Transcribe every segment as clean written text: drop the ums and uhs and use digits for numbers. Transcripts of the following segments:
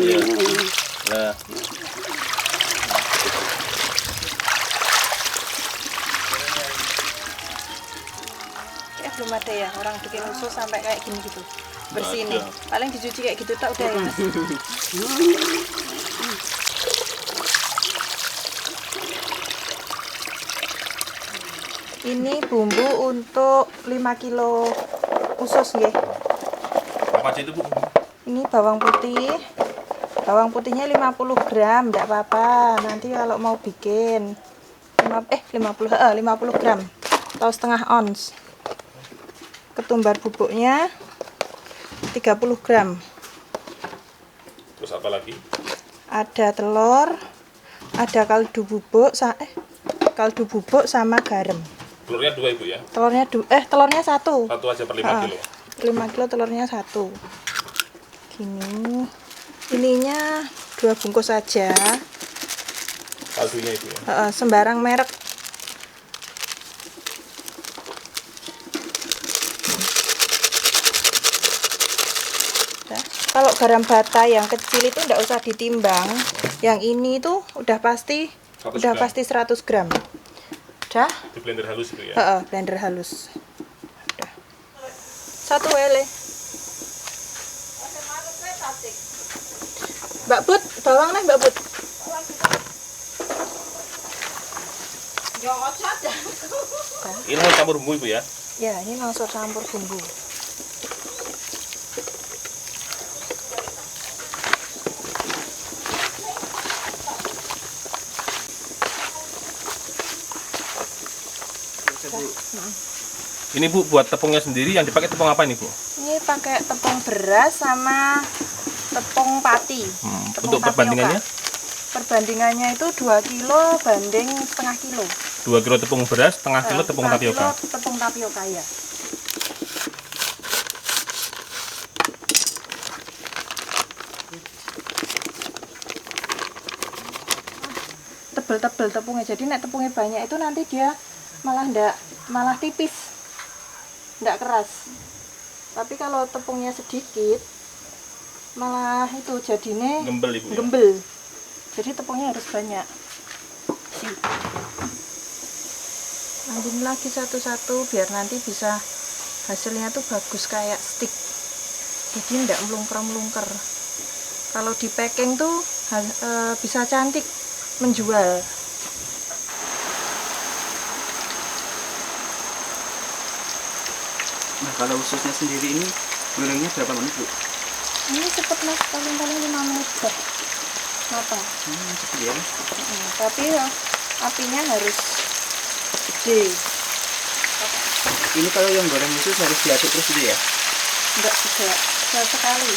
Iya. Nah. Ya belum ada ya orang bikin usus sampai kayak gini gitu. Bersih nih. Paling dicuci kayak gitu tak udah ya, Mas. Ini bumbu untuk 5 kilo usus nggih. Apa aja itu, Bu? Ini bawang putih. Bawang putihnya 50 gram, enggak apa-apa. Nanti kalau mau bikin 50 gram atau setengah ons. Ketumbar bubuknya 30 gram. Terus apa lagi? Ada telur, ada kaldu bubuk sama garam. Telurnya 2, Ibu ya? Telurnya 1. Satu aja per 5 kilo. 5 kilo telurnya 1. Gini. Ininya 2 bungkus saja. Kaldunya Ibu ya? Sembarang merek. Kalau garam bata yang kecil itu enggak usah ditimbang. Yang ini tuh udah pasti 100 gram. Udah? Di blender halus itu ya? Blender halus. Udah. 1 lele. Mbak Put, bawang nih Mbak Put. Ini harus campur bumbu Ibu ya? Ya, ini langsung campur bumbu. Ini Bu, buat tepungnya sendiri yang dipakai tepung apa ini Bu? Ini pakai tepung beras sama tepung pati. Untuk perbandingannya? Perbandingannya itu 2 kilo banding setengah kilo. 2 kilo tepung beras, setengah kilo tepung tapioka. Tepung tapioka ya. Tebel-tebel tepungnya. Jadi nek tepungnya banyak itu nanti dia malah tipis. Nggak keras. Tapi kalau tepungnya sedikit malah itu jadinya Gembel Ibu ya? gembel. Jadi tepungnya harus banyak. Lanjutin lagi satu-satu biar nanti bisa hasilnya tuh bagus kayak stick. Jadi nggak melungker-melungker. Kalau di packing tuh bisa cantik menjual. Nah, kalau ususnya sendiri ini gorengnya berapa menit, Bu? Ini cepet Mas, paling-paling 5 menit udah matang. Cepet ya. Tapi ya, apinya harus gede. Ini kalau yang goreng usus harus diaduk terus gitu ya? Enggak juga, sekali.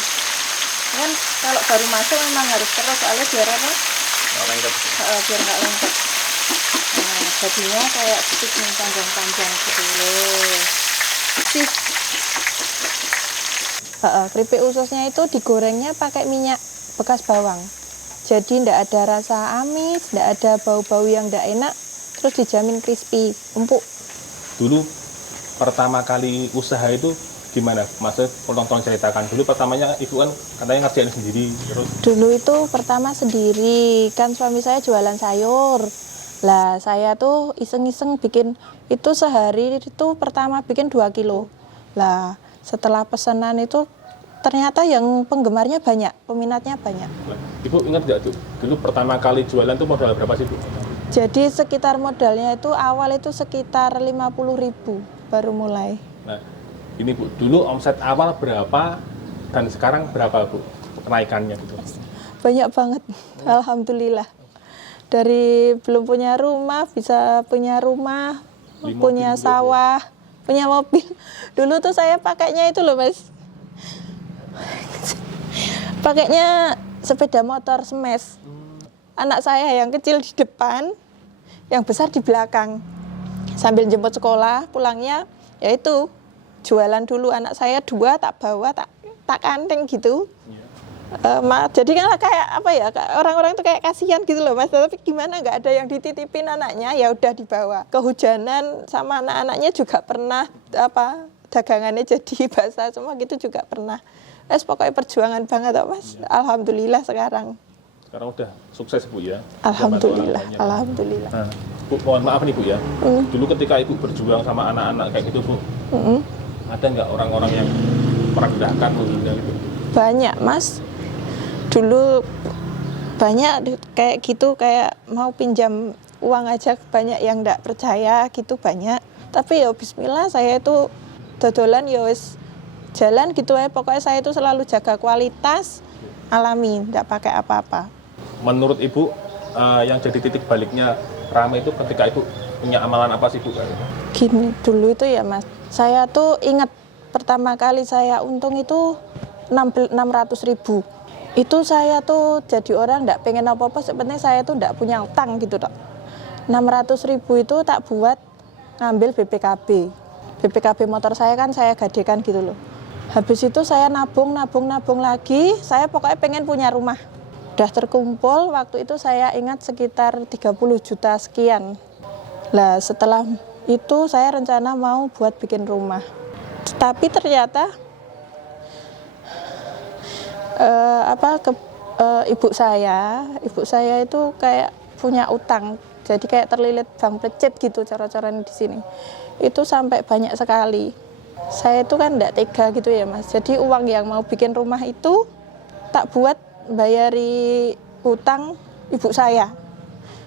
Kan kalau baru masuk memang harus terus, soalnya biar apa? Nggak lengket. Biar nggak lengket. Nah, jadinya kayak stick nih panjang-panjang gitu loh. Keripik ususnya itu digorengnya pakai minyak bekas bawang. Jadi ndak ada rasa amis, ndak ada bau-bau yang ndak enak, terus dijamin crispy, empuk. Dulu pertama kali usaha itu gimana? Maksudnya tolong ceritakan dulu pertamanya Ibu kan katanya ngerjain sendiri terus. Dulu itu pertama sendiri, kan suami saya jualan sayur. Lah saya tuh iseng-iseng bikin itu sehari itu pertama bikin 2 kilo. Lah setelah pesanan itu ternyata yang penggemarnya banyak, peminatnya banyak. Nah, Ibu ingat nggak tuh dulu pertama kali jualan tuh modal berapa sih Bu? Jadi sekitar modalnya itu awal itu sekitar 50.000 baru mulai. Nah ini Bu, dulu omset awal berapa dan sekarang berapa Bu kenaikannya gitu? Banyak banget, alhamdulillah. Dari belum punya rumah, bisa punya rumah, punya sawah, punya mobil. Dulu tuh saya pakainya itu loh Mas. Pakainya sepeda motor smash. Anak saya yang kecil di depan, yang besar di belakang. Sambil jemput sekolah, pulangnya yaitu jualan dulu. Anak saya 2 tak bawa, tak kanteng gitu. Jadi kan kayak apa ya, orang-orang itu kayak kasihan gitu loh Mas, tapi gimana nggak ada yang dititipin anaknya, ya udah dibawa. Kehujanan sama anak-anaknya juga pernah dagangannya jadi basah semua gitu juga pernah. pokoknya perjuangan banget toh, Mas. Alhamdulillah sekarang. Sekarang udah sukses Bu ya. Alhamdulillah, Udah bantu orang tuanya. alhamdulillah. Nah, Bu, mohon maaf nih Bu ya. Dulu ketika Ibu berjuang sama anak-anak kayak gitu Bu, ada nggak orang-orang yang merendahkan, menghina gitu? Banyak, Mas. Dulu banyak kayak gitu, kayak mau pinjam uang aja banyak yang nggak percaya gitu, banyak. Tapi ya bismillah, saya itu dodolan ya wis jalan gitu ya. Pokoknya saya itu selalu jaga kualitas alami, nggak pakai apa-apa. Menurut Ibu, yang jadi titik baliknya Rame itu ketika Ibu punya amalan apa sih Bu? Gini, dulu itu ya Mas, saya tuh ingat pertama kali saya untung itu 600.000. Itu saya tuh jadi orang nggak pengen apa-apa, sebenarnya saya tuh nggak punya utang gitu dok. 600.000 itu tak buat ngambil BPKB. BPKB motor saya kan saya gadekan gitu loh. Habis itu saya nabung lagi, saya pokoknya pengen punya rumah. Udah terkumpul, waktu itu saya ingat sekitar 30 juta sekian. Lah setelah itu saya rencana mau buat bikin rumah. Tapi ternyata ibu saya itu kayak punya utang. Jadi kayak terlilit bank plecet gitu cara-caranya di sini. Itu sampai banyak sekali. Saya itu kan enggak tega gitu ya Mas. Jadi uang yang mau bikin rumah itu tak buat bayari utang ibu saya.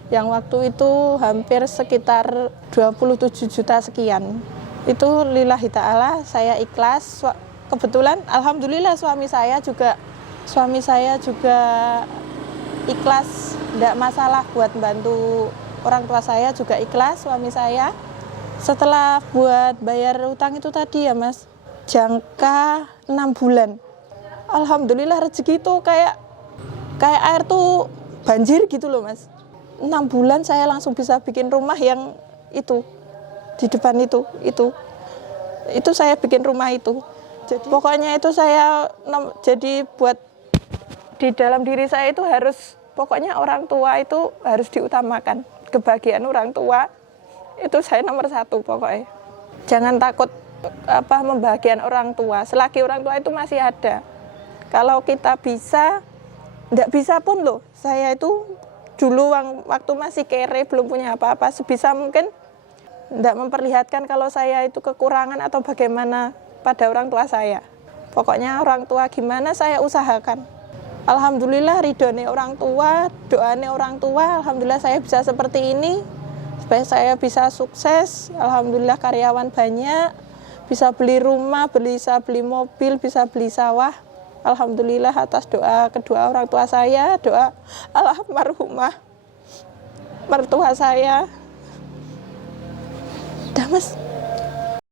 Yang waktu itu hampir sekitar 27 juta sekian. Itu lillahi ta'ala saya ikhlas. Kebetulan alhamdulillah suami saya juga ikhlas, enggak masalah buat bantu orang tua saya juga ikhlas suami saya. Setelah buat bayar utang itu tadi ya Mas, jangka 6 bulan. Alhamdulillah rezeki itu kayak air tuh banjir gitu loh Mas. 6 bulan saya langsung bisa bikin rumah yang itu di depan itu saya bikin rumah itu. Jadi pokoknya itu saya jadi buat di dalam diri saya itu harus pokoknya orang tua itu harus diutamakan. Kebahagiaan orang tua itu saya nomor 1 pokoknya. Jangan takut membahagiakan orang tua. Selagi orang tua itu masih ada. Kalau kita bisa, enggak bisa pun loh. Saya itu dulu waktu masih kere belum punya apa-apa, sebisa mungkin enggak memperlihatkan kalau saya itu kekurangan atau bagaimana pada orang tua saya. Pokoknya orang tua gimana saya usahakan. Alhamdulillah ridhone orang tua, doane orang tua, alhamdulillah saya bisa seperti ini. Supaya saya bisa sukses, alhamdulillah karyawan banyak, bisa beli rumah, bisa beli mobil, bisa beli sawah. Alhamdulillah atas doa kedua orang tua saya, doa almarhumah mertua saya. Dah Mas.